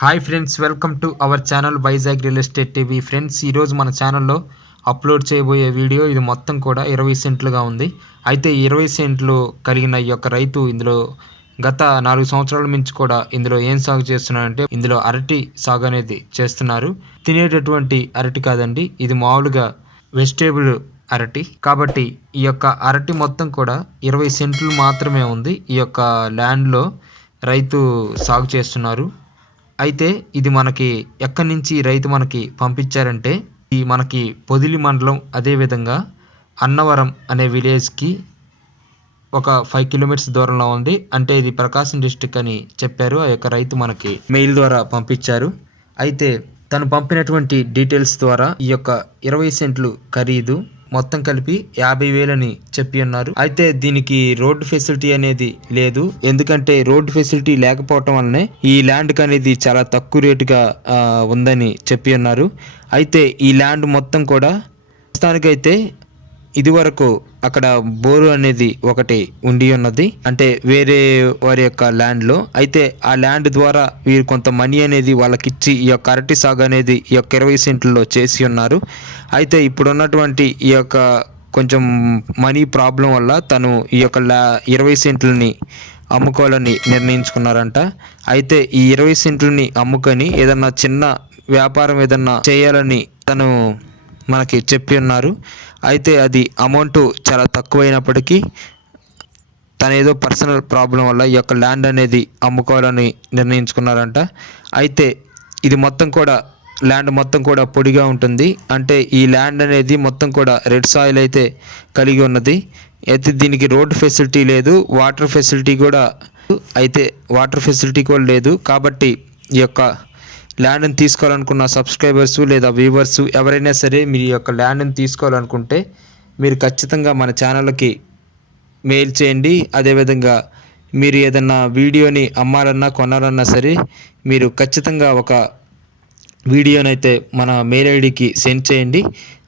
Hi friends welcome to our channel Vizag real estate TV friends ఈరోజు మన ఛానల్లో upload చేయబోయే వీడియో ఇది మొత్తం కూడా ఇరవై సెంట్లుగా ఉంది. అయితే ఇరవై సెంట్లు కలిగిన ఈ యొక్క రైతు ఇందులో గత నాలుగు సంవత్సరాల నుంచి కూడా ఇందులో ఏం సాగు చేస్తున్నారంటే ఇందులో అరటి సాగు అనేది చేస్తున్నారు. తినేటటువంటి అరటి కాదండి ఇది మామూలుగా వెజిటేబుల్ అరటి. కాబట్టి ఈ యొక్క అరటి మొత్తం కూడా ఇరవై సెంట్లు మాత్రమే ఉంది ఈ యొక్క ల్యాండ్లో రైతు సాగు చేస్తున్నారు. అయితే ఇది మనకి ఎక్కడి నుంచి రైతు మనకి పంపించారంటే ఈ మనకి పొదిలి మండలం అదేవిధంగా అన్నవరం అనే విలేజ్కి ఒక ఫైవ్ కిలోమీటర్స్ దూరంలో ఉంది. అంటే ఇది ప్రకాశం డిస్టిక్ అని చెప్పారు. ఆ యొక్క రైతు మనకి మెయిల్ ద్వారా పంపించారు. అయితే తను పంపినటువంటి డీటెయిల్స్ ద్వారా ఈ యొక్క ఇరవై సెంట్లు ఖరీదు మొత్తం కలిపి యాభై వేలని చెప్పి ఉన్నారు అయితే దీనికి రోడ్డు ఫెసిలిటీ అనేది లేదు. ఎందుకంటే రోడ్డు ఫెసిలిటీ లేకపోవటం వల్లనే ఈ ల్యాండ్ అనేది చాలా తక్కువ రేటుగా ఉందని చెప్పి ఉన్నారు అయితే ఈ ల్యాండ్ మొత్తం కూడా ప్రస్తుతానికైతే ఇదివరకు అక్కడ బోరు అనేది ఒకటి ఉండి ఉన్నది. అంటే వేరే వారి యొక్క ల్యాండ్లో. అయితే ఆ ల్యాండ్ ద్వారా వీరు కొంత మనీ అనేది వాళ్ళకి ఇచ్చి ఈ యొక్క అరటి సాగు అనేది ఈ యొక్క ఇరవై సెంట్లలో చేసి ఉన్నారు. అయితే ఇప్పుడున్నటువంటి ఈ యొక్క కొంచెం మనీ ప్రాబ్లం వల్ల తను ఈ యొక్క లా ఇరవై సెంట్లని అమ్ముకోవాలని నిర్ణయించుకున్నారంట. అయితే ఈ ఇరవై సెంట్లని అమ్ముకొని ఏదన్నా చిన్న వ్యాపారం ఏదన్నా చేయాలని తను మనకి చెప్పి ఉన్నారు. అయితే అది అమౌంట్ చాలా తక్కువైనప్పటికీ తన ఏదో పర్సనల్ ప్రాబ్లం వల్ల ఈ యొక్క ల్యాండ్ అనేది అమ్ముకోవాలని నిర్ణయించుకున్నారంట. అయితే ఇది మొత్తం కూడా ల్యాండ్ మొత్తం కూడా పొడిగా ఉంటుంది. అంటే ఈ ల్యాండ్ అనేది మొత్తం కూడా రెడ్ సాయిల్ అయితే కలిగి ఉన్నది. అయితే దీనికి రోడ్ ఫెసిలిటీ లేదు వాటర్ ఫెసిలిటీ కూడా అయితే వాటర్ ఫెసిలిటీ కూడా లేదు. కాబట్టి ఈ యొక్క ల్యాండ్ని తీసుకోవాలనుకున్న సబ్స్క్రైబర్స్ లేదా వ్యూవర్స్ ఎవరైనా సరే మీరు యొక్క ల్యాండ్ని తీసుకోవాలనుకుంటే మీరు ఖచ్చితంగా మన ఛానల్కి మెయిల్ చేయండి. అదేవిధంగా మీరు ఏదన్నా వీడియోని అమ్మాలన్నా కొనాలన్నా సరే మీరు ఖచ్చితంగా ఒక వీడియోనైతే మన మెయిల్ ఐడికి సెండ్ చేయండి.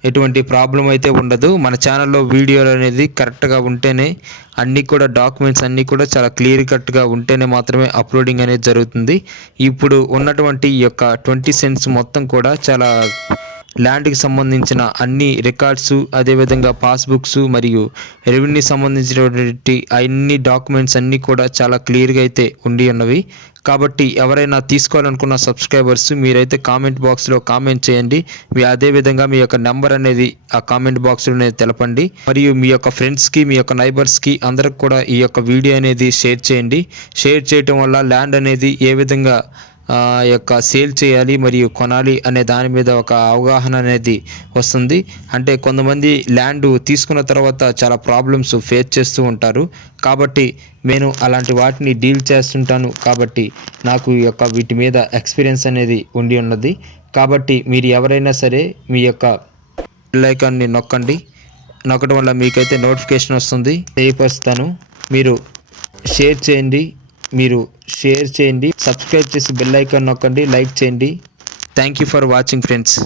ఎటువంటి ప్రాబ్లం అయితే ఉండదు. మన ఛానల్లో వీడియోలు అనేది కరెక్ట్గా ఉంటేనే అన్నీ కూడా డాక్యుమెంట్స్ అన్నీ కూడా చాలా క్లియర్ కట్గా ఉంటేనే మాత్రమే అప్లోడింగ్ అనేది జరుగుతుంది. ఇప్పుడు ఉన్నటువంటి ఈ యొక్క ట్వంటీ సెంట్స్ మొత్తం కూడా చాలా ల్యాండ్కి సంబంధించిన అన్ని రికార్డ్స్ అదేవిధంగా పాస్బుక్స్ మరియు రెవెన్యూ సంబంధించినటువంటి అన్ని డాక్యుమెంట్స్ అన్నీ కూడా చాలా క్లియర్గా అయితే ఉండి ఉన్నవి. కాబట్టి ఎవరైనా తీసుకోవాలనుకున్న సబ్స్క్రైబర్స్ మీరైతే కామెంట్ బాక్స్లో కామెంట్ చేయండి. మీ అదేవిధంగా మీ యొక్క నెంబర్ అనేది ఆ కామెంట్ బాక్స్లోనే తెలపండి. మరియు మీ యొక్క ఫ్రెండ్స్కి మీ యొక్క నైబర్స్కి అందరికి కూడా ఈ యొక్క వీడియో అనేది షేర్ చేయండి. షేర్ చేయటం వల్ల ల్యాండ్ అనేది ఏ విధంగా యొక్క సేల్ చేయాలి మరియు కొనాలి అనే దాని మీద ఒక అవగాహన అనేది వస్తుంది. అంటే కొంతమంది ల్యాండ్ తీసుకున్న తర్వాత చాలా ప్రాబ్లమ్స్ ఫేస్ చేస్తూ ఉంటారు. కాబట్టి నేను అలాంటి వాటిని డీల్ చేస్తుంటాను. కాబట్టి నాకు ఈ యొక్క వీటి మీద ఎక్స్పీరియన్స్ అనేది ఉండి ఉన్నది. కాబట్టి మీరు ఎవరైనా సరే మీ యొక్క లైకాన్ని నొక్కండి. నొక్కడం వల్ల మీకైతే నోటిఫికేషన్ వస్తుంది. తెలియపరుస్తాను మీరు షేర్ చేయండి. మీరు షేర్ చేయండి. సబ్స్క్రైబ్ చేసి బెల్ ఐకాన్ నొక్కండి. లైక్ చేయండి. Thank you for watching friends